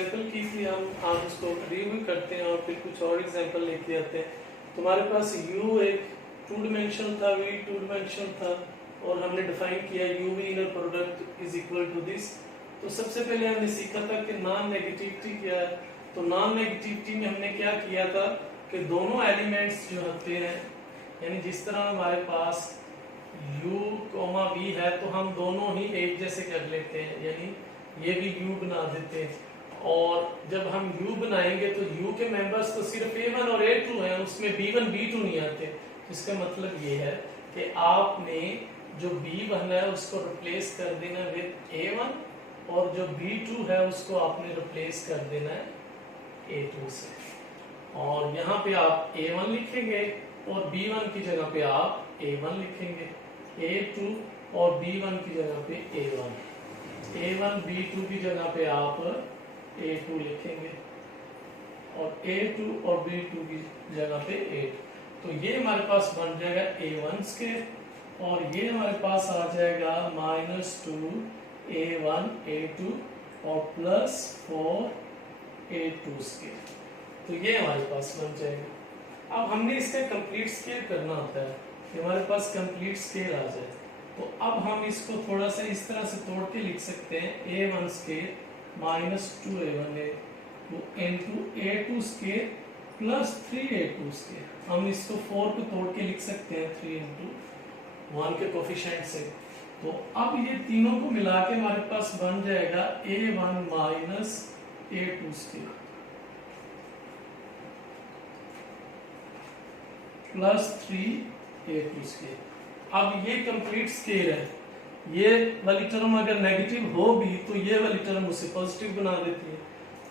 Example की थी, हम आज उसको रिव्यू करते हैं और फिर कुछ और एग्जांपल लेके आते हैं। तुम्हारे पास u एक टू डिमेंशनल था, v टू डिमेंशनल था और हमने डिफाइन किया uv inner product is equal to this. तो सबसे पहले हमने सीखा था कि नॉन नेगेटिविटी क्या है। तो नॉन नेगेटिविटी में हमने क्या किया था कि दोनों एलिमेंट्स जो होते हैं, यानी जिस तरह हमारे पास u, v है तो हम दोनों ही एक जैसे कर लेते हैं, यानी ये भी u बना देते हैं। और जब हम u बनाएंगे तो u के मेंबर्स तो सिर्फ a1 और a2 हैं, उसमें b1 b2 नहीं आते। तो इसका मतलब ये है कि आपने जो b1 है उसको रिप्लेस कर देना विद a1 और जो b2 है उसको आपने रिप्लेस कर देना है a2 से। और यहाँ पे आप a1 लिखेंगे और b1 की जगह पे आप a1 लिखेंगे, a2 और b1 की जगह पे a1, a1 b2 की जगह पे आप a2 लिखेंगे और a2 और b2 की जगह पे a2। तो ये हमारे पास बन जाएगा a1 स्क्वायर और ये हमारे पास आ जाएगा -2 a1 a2 और +4 a2 स्क्वायर। तो ये हमारे पास बन जाएगा। अब हमने इसका कंप्लीट स्केल करना होता है कि हमारे पास कंप्लीट स्केल आ जाए। तो अब हम इसको थोड़ा सा इस तरह से तोड़ के लिख सकते हैं, a1 scale -2a1 into a2 scale +3a2 scale. हम इसको 4 को तोड़ के लिख सकते हैं 3 into 1 के कोफिशिएंट से। तो अब ये तीनों को मिला के हमारे पास बन जाएगा a1 -a2 scale +3a2 scale. अब ये कंप्लीट स्केल है, ये वाली टर्म अगर नेगेटिव हो भी तो ये वाली टर्म उसे पॉजिटिव बना देती है।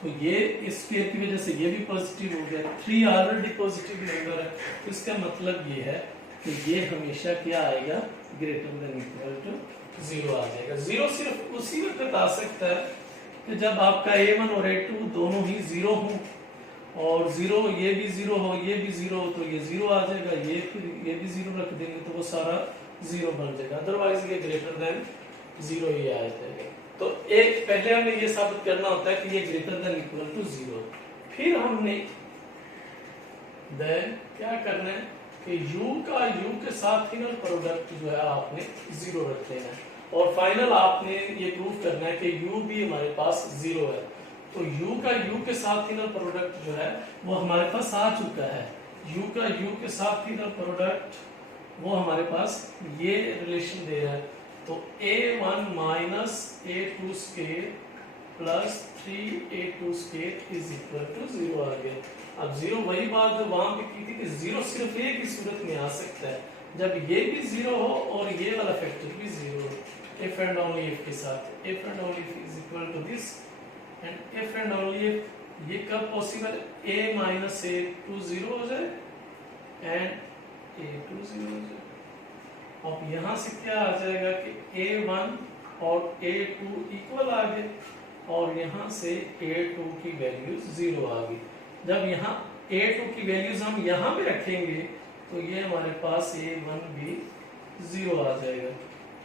तो ये इस स्केल की वजह से ये भी पॉजिटिव हो गया, 3 ऑलरेडी पॉजिटिव नंबर है। तो इसका मतलब ये है कि ये हमेशा क्या आएगा, ग्रेटर देन इक्वल टू 0 आ जाएगा। 0 सिर्फ उसी वक्त आ सकता है कि जब आपका a1 और a2 दोनों ही 0 हो और 0 ये भी 0 हो ये भी 0 हो, तो ये 0 आ जाएगा, ये फिर ये भी 0 रख देंगे तो वो सारा 0 बन जाएगा। अदरवाइज ये ग्रेटर देन 0 ही आ जाएगा। तो एक पहले हमें ये साबित करना होता है कि ये ग्रेटर देन इक्वल टू 0। फिर हमने देन क्या करना है कि u के साथ इनर प्रोडक्ट जो है आपने 0 रख देना है और फाइनल आपने ये प्रूव करना है कि u भी हमारे पास 0 है। तो u के साथ इनर प्रोडक्ट जो है वो हमारे पास आ चुका है। u के साथ इनर प्रोडक्ट वो हमारे पास ये रिलेशन दे रहा है। तो a1 -a2 scale +3a2 scale is equal to 0 आ गया। अब 0 वही बात जो वहां पे की थी कि 0 सिर्फ एक ही सूरत में आ सकता है, जब ये भी 0 हो और ये वाला फैक्टर भी 0 हो, if and only if के साथ। if and only if is equal to this and if and only if ये कब पॉसिबल, a -a2 0 हो जाए एंड a2 0 हो जाए। अब यहां से क्या आ जाएगा कि a1 और a2 इक्वल आ गए और यहां से a2 की वैल्यू 0 आ गई। जब यहाँ a2 की वैल्यूज हम यहाँ पे रखेंगे तो ये हमारे पास a1 भी 0 आ जाएगा।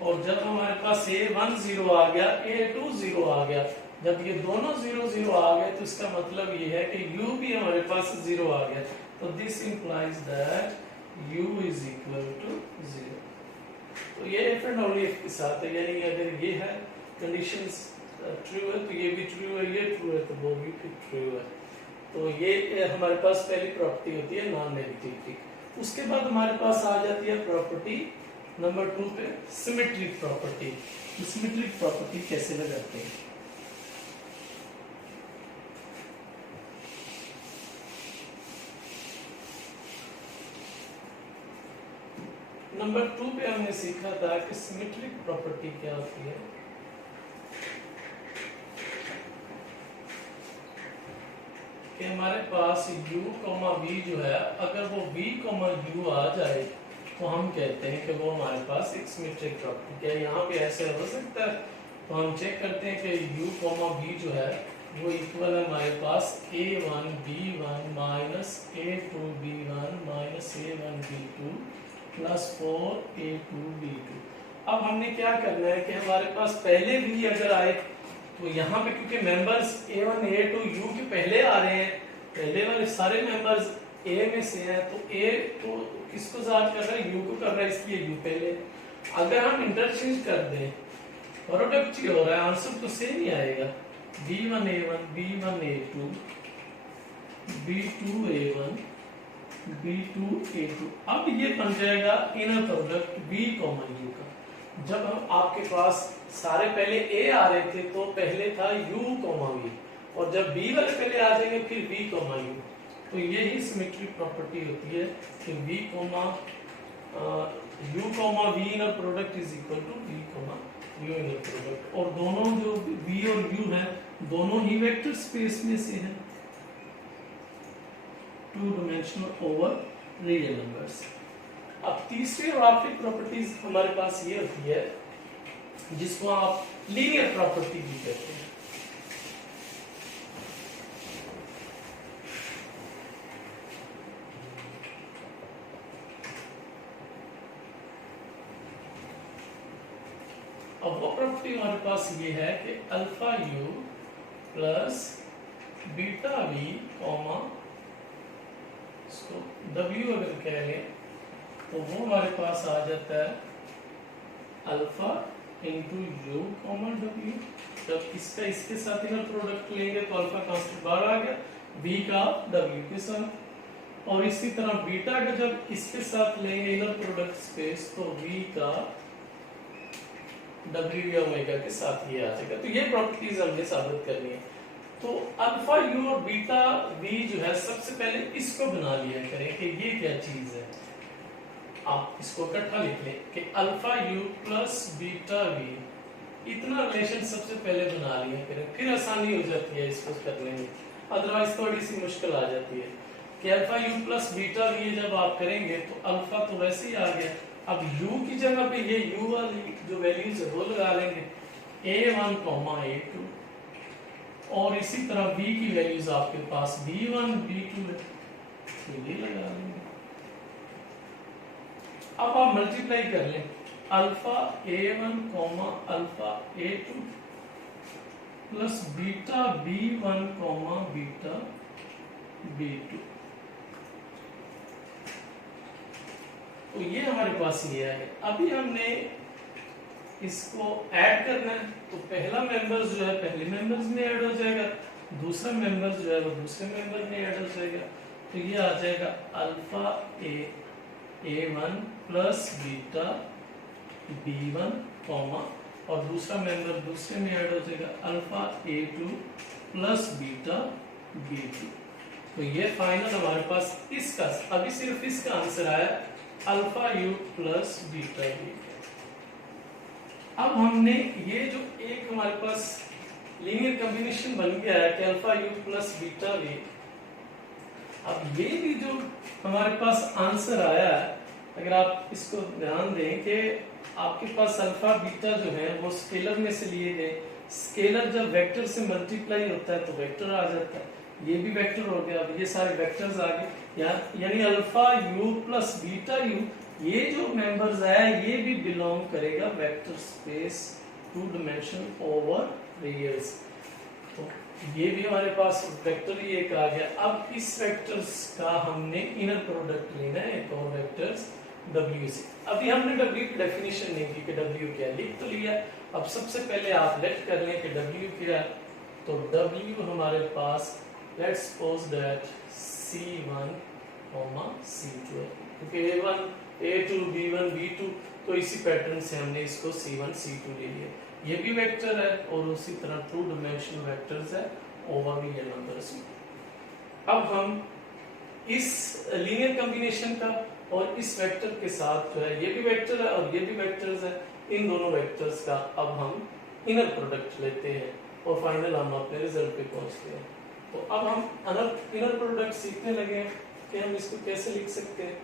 और जब हमारे पास a1 0 आ गया, a2 0 आ गया, जब ये दोनों 0 0 आ गए तो इसका मतलब ये है कि u भी हमारे पास 0 आ गया। तो this implies that u is equal to 0। तो ये if and only if के साथ है, यानी अगर ये है कंडीशंस ट्रू है तो ये भी ट्रू है, ये ट्रू है तो वो भी फिर ट्रू है। तो ये हमारे पास पहली प्रॉपर्टी होती है नॉन नेगेटिविटी। उसके बाद हमारे पास आ जाती है प्रॉपर्टी नंबर 2 पे, सिमेट्रिक प्रॉपर्टी। सिमेट्रिक प्रॉपर्टी कैसे लगाते हैं? नंबर 2 पे हमने सीखा था कि सिमेट्रिक प्रॉपर्टी क्या होती है। कि हमारे पास u, v जो है, अगर वो v, u आ जाए तो हम कहते हैं कि वो हमारे पास एक सिमेट्रिक प्रॉपर्टी है। यहाँ पे ऐसे हो सकता है, तो हम चेक करते हैं कि u, v जो है वो इक्वल है हमारे पास a1 b1 a2 b1 a1 b2 +4 a2 b2। अब हमने क्या करना है कि हमारे पास पहले भी अगर आए तो यहाँ पे क्योंकि मेंबर्स A1 A2 U के पहले आ रहे हैं, पहले वाले सारे मेंबर्स A में से हैं, तो A तो किसको साथ कर रहा है, U को कर रहा है, इसलिए U पहले। अगर हम इंटरचेंज कर दें, प्रोडक्ट ही हो रहा है, आंसर तो सेम ही आएगा, B1A1 B1A2 B2A1 B2A2। अब ये बन जाएगा इनर प्रोडक्ट B, U का। जब हम आपके पास सारे पहले A आ रहे थे तो पहले था U, V, और जब B वाले पहले आ जाएंगे फिर V, U। तो यही सिमेट्रिक प्रॉपर्टी होती है कि V, U, V inner product is equal to V, U inner product. और दोनों जो V और U है दोनों ही वेक्टर स्पेस में से हैं, two dimensional over real numbers. अब तीसरी और आखिरी प्रॉपर्टीज हमारे पास ये होती है जिसको आप लीनियर प्रॉपर्टी भी कहते हैं। अब वो प्रॉपर्टी हमारे पास ये है कि alpha u plus beta V comma W अगर कह लें तो वो हमारे पास आ जाता है alpha into you comma W। जब इसका इसके साथ इनर प्रोडक्ट लेंगे तो अल्फा कांस्टेंट बाहर आ गया, V का W के साथ। और इसी तरह बीटा का जब इसके साथ लेंगे इनर प्रोडक्ट स्पेस तो V का W या ओमेगा के साथ ये आ जाएगा। तो ये प्रॉपर्टीज हमने साबित करनी है। तो अल्फा यू और बीटा वी जो है सबसे पहले इसको बना लिया करें कि ये क्या चीज है। आप इसको इकट्ठा लिख लें कि alpha u plus beta V, इतना रिलेशन सबसे पहले बना लिया करें, फिर आसानी हो जाती है इसको करने में, अदरवाइज थोड़ी सी मुश्किल आ जाती है कि alpha u plus beta V जब आप करेंगे तो अल्फा तो वैसे ही आ गया, अब u की जगह पे ये u वाली जो वैल्यूज है वो लगा लेंगे, A1, A2, और इसी तरह b की वैल्यूज आपके पास B1, B2 है तो ये लगा लेंगे। अब आप मल्टीप्लाई कर लें, alpha A1, alpha A2 plus beta B1, beta B2, तो ये हमारे पास ये है। अभी हमने इसको ऐड करना है तो पहला मेंबर्स जो है पहले मेंबर्स में ऐड हो जाएगा, दूसरा मेंबर्स जो है वो दूसरे मेंबर में ऐड हो जाएगा। तो ये आ जाएगा alpha A1 plus beta B1 comma, और दूसरा मेंबर दूसरे में ऐड हो जाएगा alpha A2 plus beta B2। तो ये फाइनल हमारे पास इसका, अभी सिर्फ इसका आंसर आया alpha u plus beta V. अब हमने ये जो एक हमारे पास लीनियर कॉम्बिनेशन बन गया है कि alpha u plus beta V, अब ये भी जो हमारे पास आंसर आया है, अगर आप इसको ध्यान दें कि आपके पास अल्फा बीटा जो है वो स्केलर में से लिए गए, स्केलर जब वेक्टर से मल्टीप्लाई होता है तो वेक्टर आ जाता है, ये भी वेक्टर हो गया, अब ये सारे वेक्टर्स आ गए, यानी alpha u plus beta u, ये जो मेंबर्स है ये भी बिलोंग करेगा vector space two dimension over reals. तो ये भी हमारे पास वेक्टर ही एक आ गया। अब इस वेक्टर्स का हमने इनर प्रोडक्ट लेना है एक और वेक्टर्स W से। अभी हमने W की डेफिनेशन नहीं की कि W क्या, लिख तो लिया। अब सबसे पहले आप लेट कर लें कि W क्या, तो W हमारे पास let's suppose that C1, C2 है, क्योंकि A1, A2, B1, B2, तो इसी पैटर्न से हमने इसको C1, C2 ले लिया। ये भी वेक्टर है और उसी तरह टू डायमेंशनल वेक्टर्स है ओवर रियल नंबर्स में। अब हम इस लीनियर कॉम्बिनेशन का और इस वेक्टर के साथ जो है, ये भी वेक्टर है और ये भी वेक्टर्स है, इन दोनों वेक्टर्स का अब हम इनर प्रोडक्ट लेते हैं और फाइनल हम अपने रिजल्ट पे पहुंचते हैं। तो अब हम इनर प्रोडक्ट सीखने लगे हैं कि हम इसको कैसे लिख सकते हैं।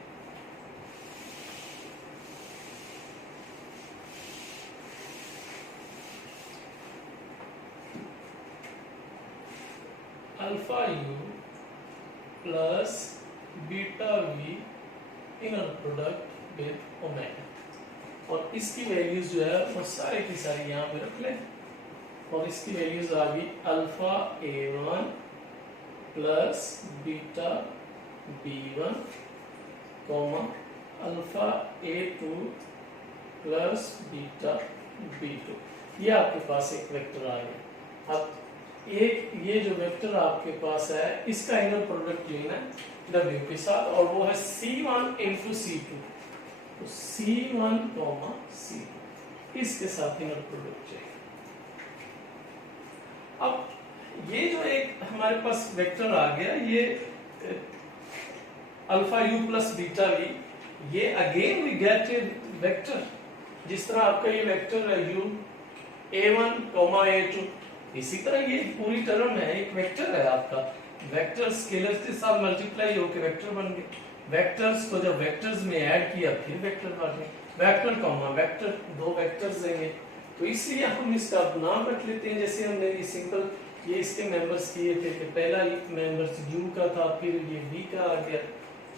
Alpha u plus beta V inner product with omega, और इसकी वैल्यूज जो है वो सारे की सारी यहाँ पे रख लें। और इसकी वैल्यूज आ गई alpha A1 plus beta B1 comma alpha A2 plus beta B2। ये आपके पास एक वेक्टर आ गया। अब एक ये जो वेक्टर आपके पास है इसका इनर प्रोडक्ट लेना है W के साथ, और वो है C1 इंटू C2, तो C1 कॉमा C2 इसके साथ इनर प्रोडक्ट चाहिए। अब ये जो एक हमारे पास वेक्टर आ गया, ये alpha u plus beta v, ये again we get a vector. जिस तरह आपका ये वेक्टर है u A1 A2, इसी तरह ये पूरी टर्म है एक वेक्टर है आपका। वेक्टर स्केलर्स के साथ मल्टीप्लाई होकर वेक्टर बन गए। वेक्टर्स को जब वेक्टर्स में ऐड किया फिर वेक्टर बन गए। वेक्टर कॉमा वेक्टर, दो वेक्टर्स देंगे, तो इसलिए हम इसका नाम रख लेते हैं। जैसे हमने ये सिंपल ये इसके मेंबर्स किए थे कि पहला मेंबर्स u का था, फिर ये v का आ गया,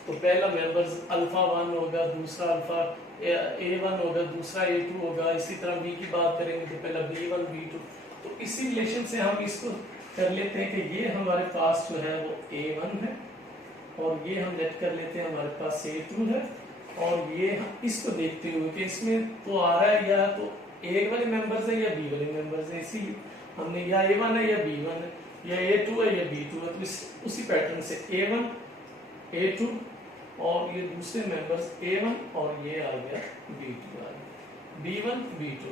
तो पहला मेंबर्स अल्फा 1 होगा, दूसरा अल्फा A1 होगा, दूसरा A2 होगा। इसी तरह v की बात करेंगे तो पहला B1 B2। तो इसी रिलेशन से हम इसको कर लेते हैं कि ये हमारे पास जो है वो A1 है, और ये हम नेट कर लेते हैं हमारे पास A2 है, और ये हम इसको देखते हुए कि इसमें तो आ रहा है या तो A वाले मेंबर्स है या B वाले मेंबर्स है, इसीलिए हमने या A1 है या B1 है या A2 है या B2 है, तो उसी पैटर्न से A1 A2 और ये दूसरे मेंबर्स A1 और ये आ गया B2 आ गया, B1 B2।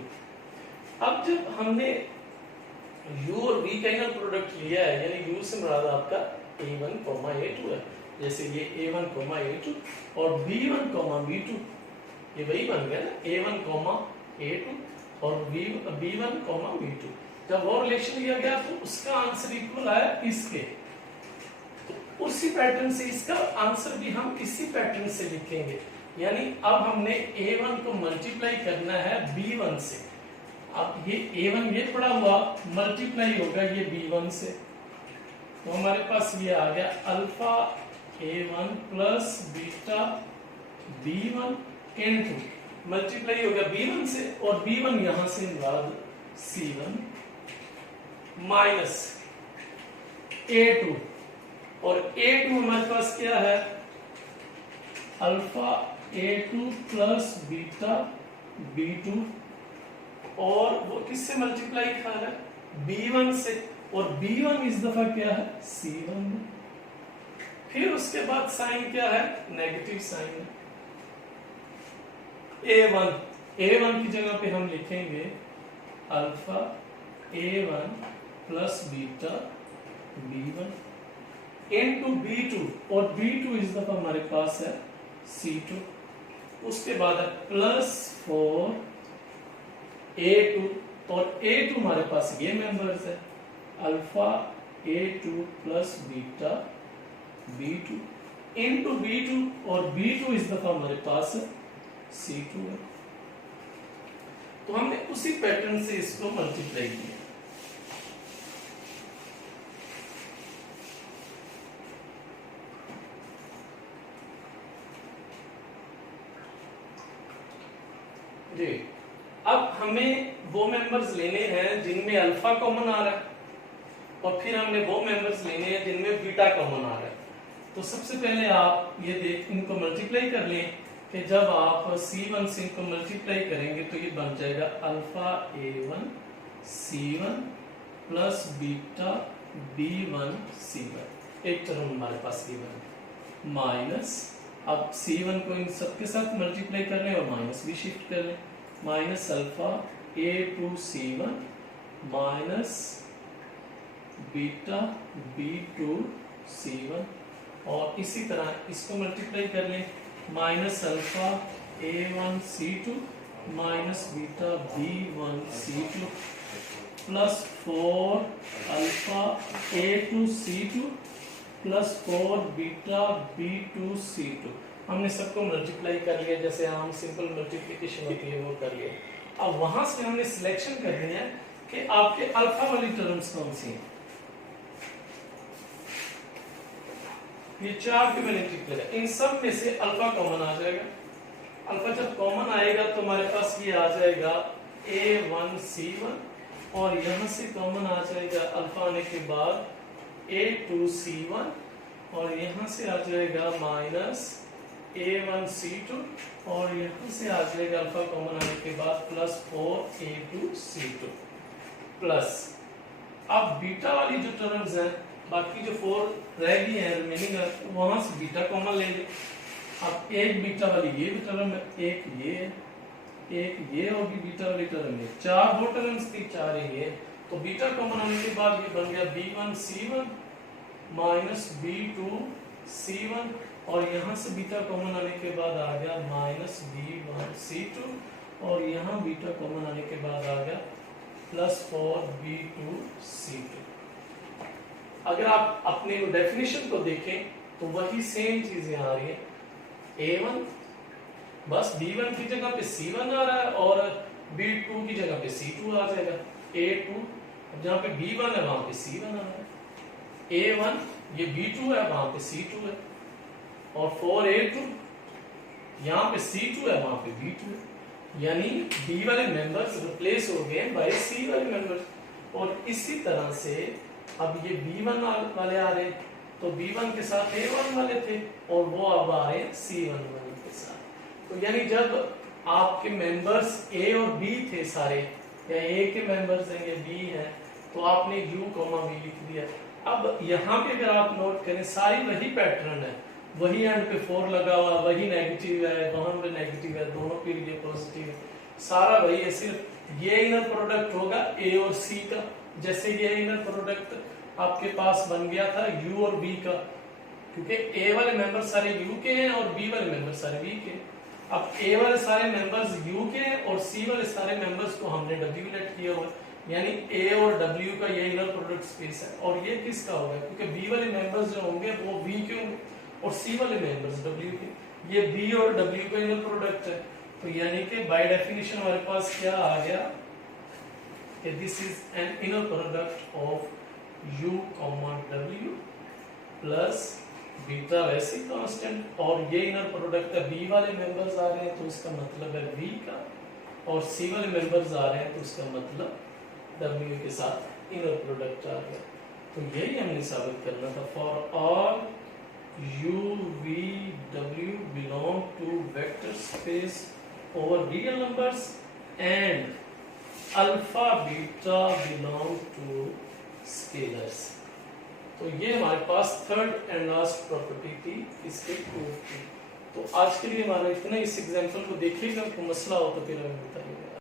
अब जब हमने u और v का इनर प्रोडक्ट लिया है, यानी u से मुराद आपका A1 A2 है, जैसे ये A1 A2 और B1 B2, ये वही बन गया ना, A1 A2 और B1 B2। जब वो रिलेशन लिया गया तो उसका आंसर इक्वल आया इसके, तो उसी पैटर्न से इसका आंसर भी हम इसी पैटर्न से लिखेंगे। यानी अब हमने A1 को मल्टीप्लाई करना है B1 से। अब ये A1 ये पड़ा हुआ मल्टीप्लाई होगा ये B1 से, तो हमारे पास ये आ गया alpha A1 plus beta B1 into multiply होगा B1 से, और B1 यहां से मुराद C1 माइनस A2, और A2 हमारे पास क्या है alpha A2 plus beta B2, और वो किससे मल्टीप्लाई कर रहा है B1 से, और B1 इस दफा क्या है C1 में। फिर उसके बाद साइन क्या है नेगेटिव साइन है। A1 की जगह पे हम लिखेंगे alpha A1 plus beta B1 into B2, और B2 इस दफा हमारे पास है C2। उसके बाद है प्लस 4 A2, और A2 हमारे पास ये मेंबर्स है alpha A2 plus beta B2 into B2, और B2 इस दफा हमारे पास है C2 है। तो हमने उसी पैटर्न से इसको मल्टीप्लाई किया। जी, अब हमें वो मेंबर्स लेने हैं जिनमें अल्फा कॉमन आ रहा है, और फिर हमने वो मेंबर्स लेने हैं जिनमें बीटा कॉमन आ रहा है। तो सबसे पहले आप ये देख इनको मल्टीप्लाई कर लें कि जब आप C1 से इनको मल्टीप्लाई करेंगे तो ये बन जाएगा alpha A1 C1 plus beta B1 C1, एक टर्म हमारे पास ये बन माइनस, अब C1 को इन सबके साथ मल्टीप्लाई कर लें और माइनस भी शिफ्ट कर लें, minus alpha A2 C1 minus beta B2 C1, और इसी तरह इसको मल्टीप्लाई कर लें minus alpha A1 C2 minus beta B1 C2 plus 4 alpha A2 C2 plus 4 beta B2 C2। हमने सबको मल्टीप्लाई कर लिया, जैसे हम सिंपल मल्टीप्लिकेशन होती है वो कर लिया। अब वहां से हमने सिलेक्शन करनी है कि आपके अल्फा वाली टर्म्स कौन सी हैं। ये चार भी मैंने टिक किया, इन सब में से अल्फा कॉमन आ जाएगा। अल्फा जब कॉमन आएगा तो हमारे पास ये आ जाएगा A1 C1, और यहाँ से कॉमन आ जाएगा अल्फा आने के बाद A2C1 और यहाँ से आ जाएगा माइनस A1C2 और यहाँ से आ जाएगा अल्फा कॉमन आने के बाद प्लस 4A2C2 प्लस अब बीटा वाली जो टर्म्स हैं बाकी जो 4 रह गई हैं रिमेनिंग है वहां से बीटा कॉमन ले ले। अब एक बीटा वाली ये भी टर्म है, एक ये होगी बीटा वाली टर्म है, 4 दो टर्म्स थी 4 ये, तो बीटा कॉमन आने के बाद ये बन गया B1C1 माइनस B2C1 और यहाँ से बीटा कॉमन आने के बाद आ गया माइनस B1C2 और यहाँ बीटा कॉमन आने के बाद आ गया प्लस 4B2C2। अगर आप अपने डेफिनेशन को देखें तो वही सेम चीज यहाँ आ रही है, A1 बस B1 की जगह पे C1 आ रहा है और B2 की जगह पे C2 आ जाएगा, A2 जहाँ पे B1 है वहां पे C1 आ रहा है, A1 ये B2 है वहां पे C2 है और 4A2 यहाँ पे C2 है वहां पे B2 है, यानी B वाले मेंबर्स रिप्लेस हो गए बाय C वाले मेंबर्स। और इसी तरह से अब ये B1 वाले आ रहे तो B1 के साथ A1 वाले थे और वो अब आ रहे C1 वाले के साथ। तो यानी जब आपके मेंबर्स A और B थे सारे या A के मेंबर्स हैं या B हैं तो आपने U, V लिख दिया। अब यहाँ पे अगर आप नोट करें सारी वही पैटर्न है, वही एंड पे 4 लगा हुआ, वही नेगेटिव है, वहां पे नेगेटिव है, दोनों के लिए पॉजिटिव है, सारा वही है, सिर्फ ये इनर प्रोडक्ट होगा A और C का। जैसे ये इनर प्रोडक्ट आपके पास बन गया था U और B का, क्योंकि A वाले मेंबर सारे U के हैं और B वाले मेंबर सारे B के हैं। अब A वाले सारे मेंबर्स U के हैं और C वाले सारे मेंबर्स को हमने W लेट किया हुआ, यानी A और W का ये इनर प्रोडक्ट स्पेस है। और ये किसका होगा, क्योंकि B वाले मेंबर्स जो होंगे वो B के होंगे और C वाले मेंबर्स W के, ये B और W का इनर प्रोडक्ट है। तो यानी कि बाय डेफिनेशन हमारे पास क्या आ गया कि this is an inner product of U, W plus beta वैसे कांस्टेंट और ये इनर प्रोडक्ट है, B वाले मेंबर्स आ रहे हैं तो इसका मतलब है V का और C वाले मेंबर्स आ रहे हैं तो इसका मतलब W के साथ इनर प्रोडक्ट आ गया। तो यही हमने साबित करना था, for all U, V, W belong to vector space over real numbers and alpha, beta belong to scalars। तो ये हमारे पास थर्ड एंड लास्ट प्रॉपर्टी थी इसके प्रूफ की। तो आज के लिए हमारा इतना, इस एग्जांपल को देखिएगा, कोई मसला हो तो फिर हमें बताइएगा।